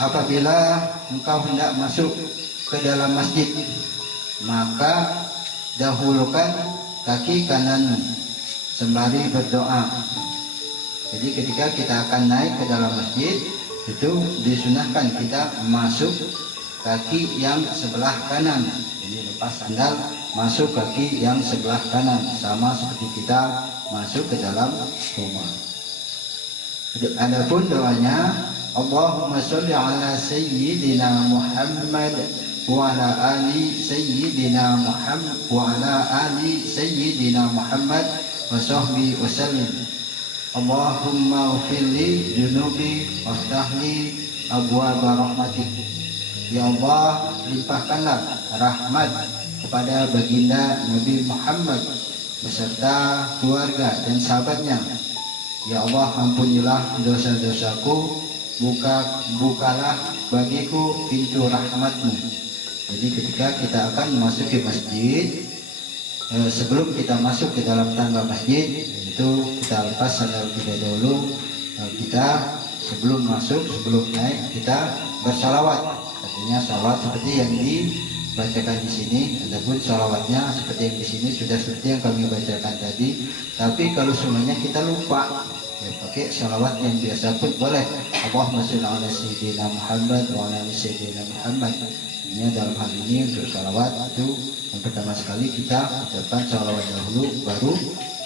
apabila engkau hendak masuk ke dalam masjid, maka dahulukan kaki kananmu sembari berdoa. Jadi ketika kita akan naik ke dalam masjid, itu disunahkan kita masuk kaki yang sebelah kanan. Jadi lepas sandal, masuk kaki yang sebelah kanan, sama seperti kita masuk ke dalam rumah. Adapun doanya, Allahumma sholli ala sayyidina Muhammad wa ala ali sayyidina Muhammad wa ala ali sayyidina Muhammad wa sahbihi wa sallim. Allahumma ufirli junubi waftahli abwaaba rahmatik. Ya Allah, limpahkanlah rahmat kepada baginda Nabi Muhammad beserta keluarga dan sahabatnya. Ya Allah, ampunilah dosa-dosaku, bukalah bagiku pintu rahmatmu. Jadi ketika kita akan memasuki masjid, sebelum kita masuk ke dalam tangga masjid, itu kita lepas sandal kita dahulu. Kita sebelum masuk, sebelum naik, kita bersalawat. Artinya salawat seperti yang dibacakan di sini, ataupun salawatnya seperti yang di sini sudah seperti yang kami bacakan tadi. Tapi kalau semuanya kita lupa, ya pakai salawat yang biasa pun boleh. Allahumma sholli ala sayyidina Muhammad wa ala ali sayyidina Muhammad. Ini dalam hal ini untuk salawat itu yang pertama sekali kita ucapkan salawat dahulu, baru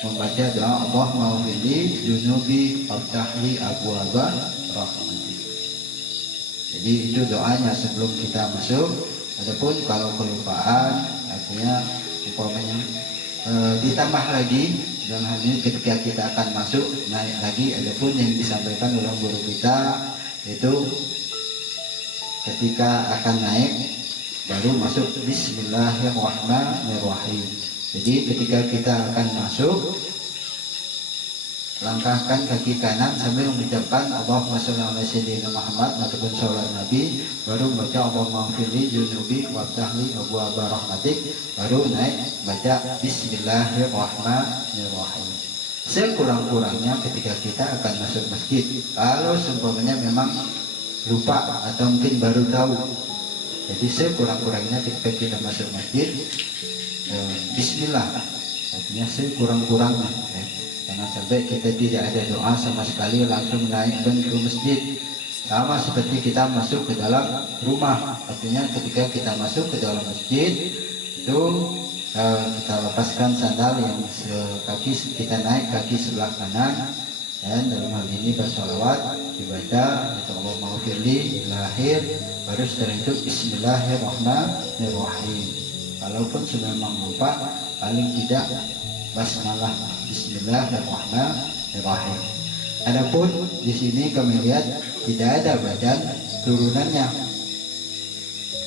membaca doa Allahumma ufirli junubi waftahli abwaaba rahmatik. Jadi itu doanya sebelum kita masuk. Adapun kalau kelupaan, artinya umpamanya ditambah lagi dalam hal ini ketika kita akan masuk, naik lagi. Adapun yang disampaikan oleh guru kita itu ketika akan naik baru masuk Bismillahirrahmanirrahim. Jadi ketika kita akan masuk, langkahkan kaki kanan sambil mengucapkan Allahumma sholli ala sayyidina Muhammad ataupun sholawat Nabi, baru baca Allahumma ghfirli junubi waftahli abwaaba rahmatik, baru naik baca Bismillahirrahmanirrahim. Sekurang-kurangnya ketika kita akan masuk masjid, kalau seumpamanya memang lupa atau mungkin baru tahu, jadi sekurang-kurangnya ketika kita masuk masjid, Bismillah, artinya sekurang-kurangnya. Jangan sampai kita tidak ada doa sama sekali langsung naik dan ke masjid. Sama seperti kita masuk ke dalam rumah, artinya ketika kita masuk ke dalam masjid itu kita lepaskan sandal yang kaki, kita naik kaki sebelah kanan, dan dalam hal ini bersalawat dibaca Allahumma ghfirli lahir, baru setelah itu Bismillahirrahmanirrahim. Kalaupun sudah memang lupa, paling tidak basmalah Bismillahirrahmanirrahim. Adapun di sini kami lihat tidak ada badan turunannya.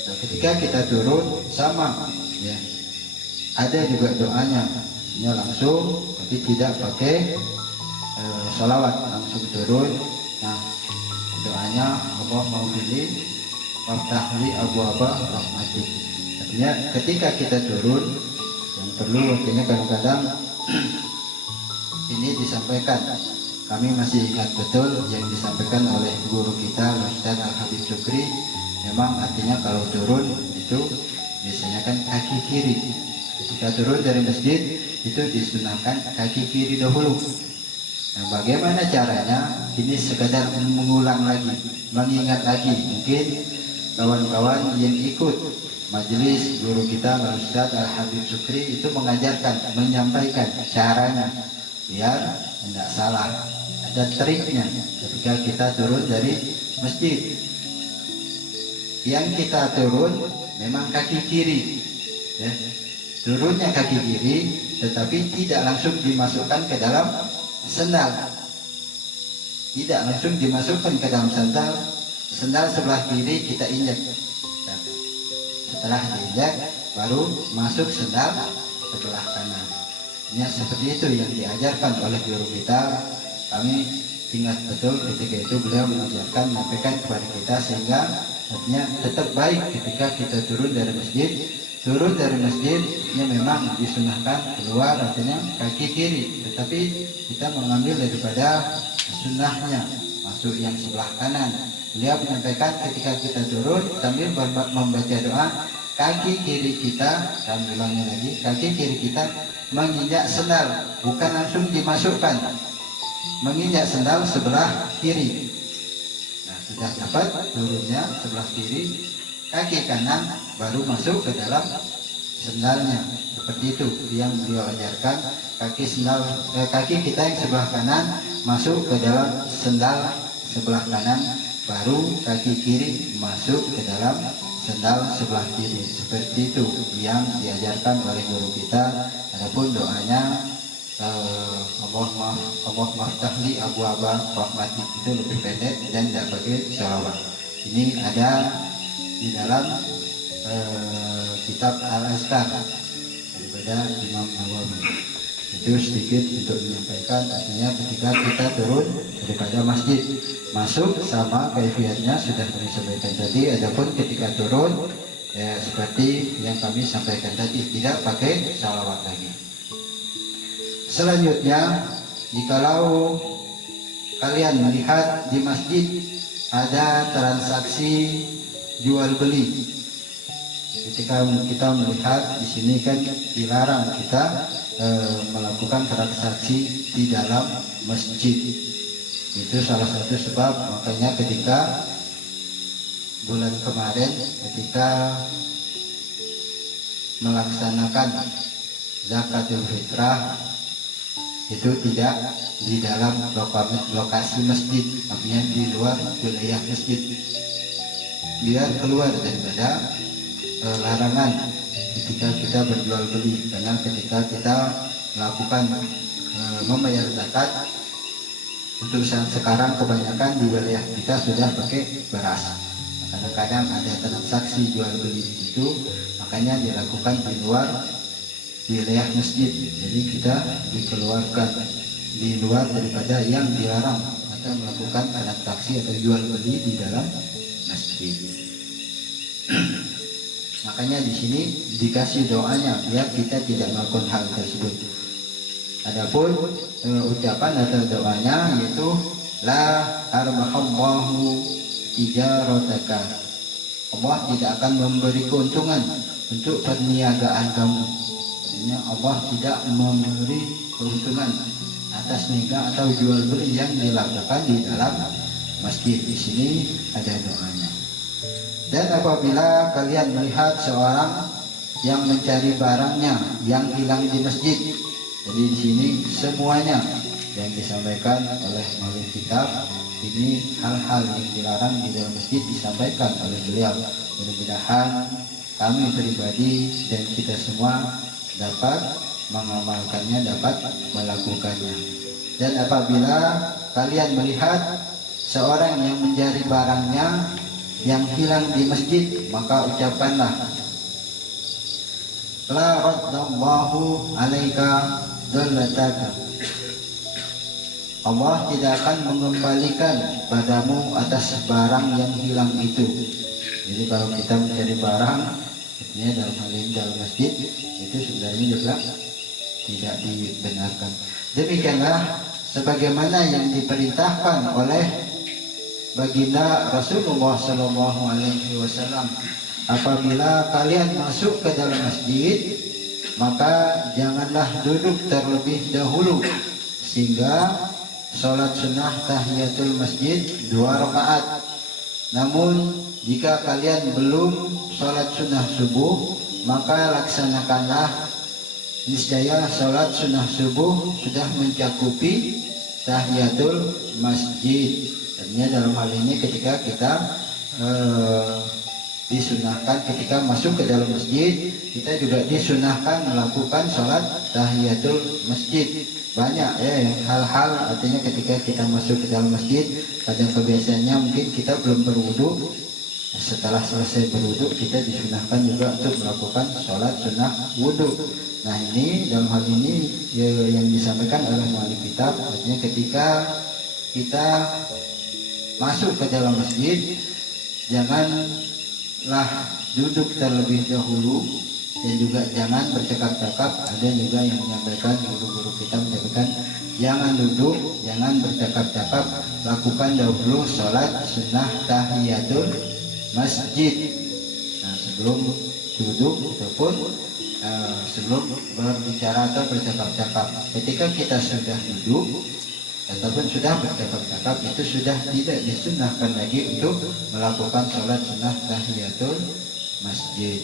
Nah, ketika kita turun sama, ya, ada juga doanya, ini langsung, tapi tidak pakai sholawat, langsung turun. Nah, doanya Allahumma ghfirli waftahli abwaaba rahmatik. Artinya ketika kita turun, yang perlu artinya kadang-kadang ini disampaikan, kami masih ingat betul yang disampaikan oleh guru kita Ustaz Al-Habib Syukri. Memang artinya kalau turun itu biasanya kan kaki kiri. Ketika turun dari masjid itu disunahkan kaki kiri dahulu. Nah, bagaimana caranya? Ini sekadar mengulang lagi, mengingat lagi. Mungkin kawan-kawan yang ikut majelis guru kita Ustaz Al-Habib Syukri itu mengajarkan, menyampaikan caranya biar tidak salah. Ada triknya ketika kita turun dari masjid. Yang kita turun memang kaki kiri, ya. Turunnya kaki kiri, tetapi tidak langsung dimasukkan ke dalam sendal. Tidak langsung dimasukkan ke dalam sendal. Sendal sebelah kiri kita injak. Setelah diinjak, baru masuk sendal sebelah kanan. Ini seperti itu yang diajarkan oleh guru kita. Kami ingat betul ketika itu beliau mengajarkan, menyampaikan kepada kita, sehingga artinya tetap baik ketika kita turun dari masjid. Turun dari masjid, ini memang disunahkan keluar artinya kaki kiri, tetapi kita mengambil daripada sunnahnya masuk yang sebelah kanan. Beliau menyampaikan ketika kita turun sambil membaca doa, kaki kiri kita, kami ulangi lagi, kaki kiri kita menginjak sendal, bukan langsung dimasukkan, menginjak sendal sebelah kiri. Nah, sudah dapat turunnya sebelah kiri, kaki kanan baru masuk ke dalam sendalnya. Seperti itu yang beliau ajarkan, kaki kita yang sebelah kanan masuk ke dalam sendal sebelah kanan, baru kaki kiri masuk ke dalam sendal sebelah kiri. Seperti itu yang diajarkan oleh guru kita. Adapun doanya Allah maftahli abu abah rahmati itu lebih pendek dan tidak pakai sholawat. Ini ada di dalam kitab Al-Azkar daripada Imam Nawawi. Itu sedikit untuk menyampaikan, artinya ketika kita turun daripada masjid, masuk sama kaifiatnya sudah kami sampaikan tadi. Adapun ketika turun seperti yang kami sampaikan tadi, tidak pakai sholawat lagi. Selanjutnya, jikalau kalian melihat di masjid ada transaksi jual beli, ketika kita melihat di sini kan dilarang kita melakukan transaksi di dalam masjid. Itu salah satu sebab makanya ketika bulan kemarin ketika melaksanakan zakatul fitrah itu tidak di dalam lokasi masjid, artinya di luar wilayah masjid, biar keluar daripada larangan ketika kita berjual beli. Karena ketika kita melakukan membayar zakat, untuk saat sekarang kebanyakan di wilayah kita sudah pakai beras. Kadang-kadang ada transaksi jual beli itu, makanya dilakukan di luar wilayah masjid. Jadi kita dikeluarkan di luar daripada yang dilarang, atau melakukan transaksi atau jual beli di dalam masjid. Makanya di sini dikasih doanya biar kita tidak melakukan hal tersebut. Adapun ucapan atau doanya yaitu la arbahallahu tijarataka, Allah tidak akan memberi keuntungan untuk perniagaan kamu. Artinya Allah tidak memberi keuntungan atas nikah atau jual beli yang dilakukan di dalam masjid. Di sini ada doanya. Dan apabila kalian melihat seorang yang mencari barangnya yang hilang di masjid, jadi di sini semuanya yang disampaikan oleh muallif kitab ini hal-hal yang dilarang di dalam masjid disampaikan oleh beliau. Mudah-mudahan kami pribadi dan kita semua dapat mengamalkannya, dapat melakukannya. Dan apabila kalian melihat seorang yang mencari barangnya yang hilang di masjid, maka ucapkanlah la raddallahu alaika dhallataka, Allah tidak akan mengembalikan padamu atas barang yang hilang itu. Jadi kalau kita mencari barang, artinya dalam hal ini dalam masjid, itu sebenarnya juga tidak dibenarkan. Demikianlah sebagaimana yang diperintahkan oleh baginda Rasulullah SAW, apabila kalian masuk ke dalam masjid, maka janganlah duduk terlebih dahulu sehingga sholat sunnah tahiyatul masjid 2 rakaat. Namun jika kalian belum sholat sunnah subuh, maka laksanakanlah, niscaya sholat sunnah subuh sudah mencakupi tahiyatul masjid. Artinya dalam hal ini ketika kita disunahkan ketika masuk ke dalam masjid, kita juga disunahkan melakukan sholat tahiyatul masjid. Banyak ya hal-hal, artinya ketika kita masuk ke dalam masjid, kadang kebiasaannya mungkin kita belum berwudu. Setelah selesai berwudu, kita disunahkan juga untuk melakukan sholat sunnah wudu. Nah ini dalam hal ini yang disampaikan oleh muallif kitab, artinya ketika kita masuk ke dalam masjid, janganlah duduk terlebih dahulu dan juga jangan bercakap-cakap. Ada juga yang menyampaikan, guru-guru kita menyampaikan jangan duduk, jangan bercakap-cakap, lakukan dahulu sholat sunnah tahiyatul masjid. Nah, sebelum duduk ataupun sebelum berbicara atau bercakap-cakap. Ketika kita sudah duduk ataupun sudah bercakap-cakap, itu sudah tidak disunnahkan lagi untuk melakukan sholat sunnah tahiyatul masjid.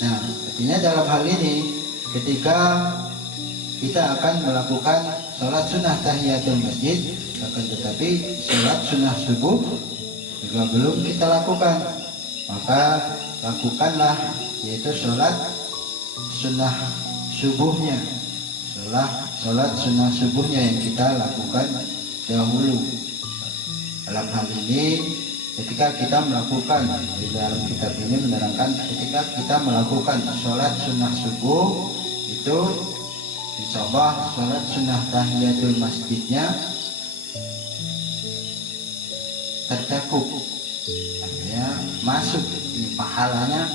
Nah, artinya dalam hal ini ketika kita akan melakukan sholat sunnah tahiyatul masjid, akan tetapi sholat sunnah subuh juga belum kita lakukan, maka lakukanlah yaitu sholat sunnah subuhnya, sholat sunnah subuhnya yang kita lakukan dahulu. Dalam hal ini ketika kita melakukan, di dalam kitab ini menerangkan ketika kita melakukan sholat sunnah subuh itu insyaallah sholat sunnah tahiyatul masjidnya tercakup, artinya masuk, ini pahalanya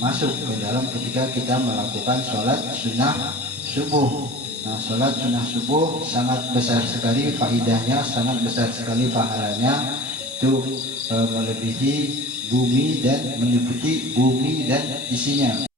masuk ke dalam ketika kita melakukan sholat sunnah subuh. Nah, sholat sunnah subuh sangat besar sekali faidahnya, sangat besar sekali pahalanya, itu melebihi bumi dan meliputi bumi dan isinya.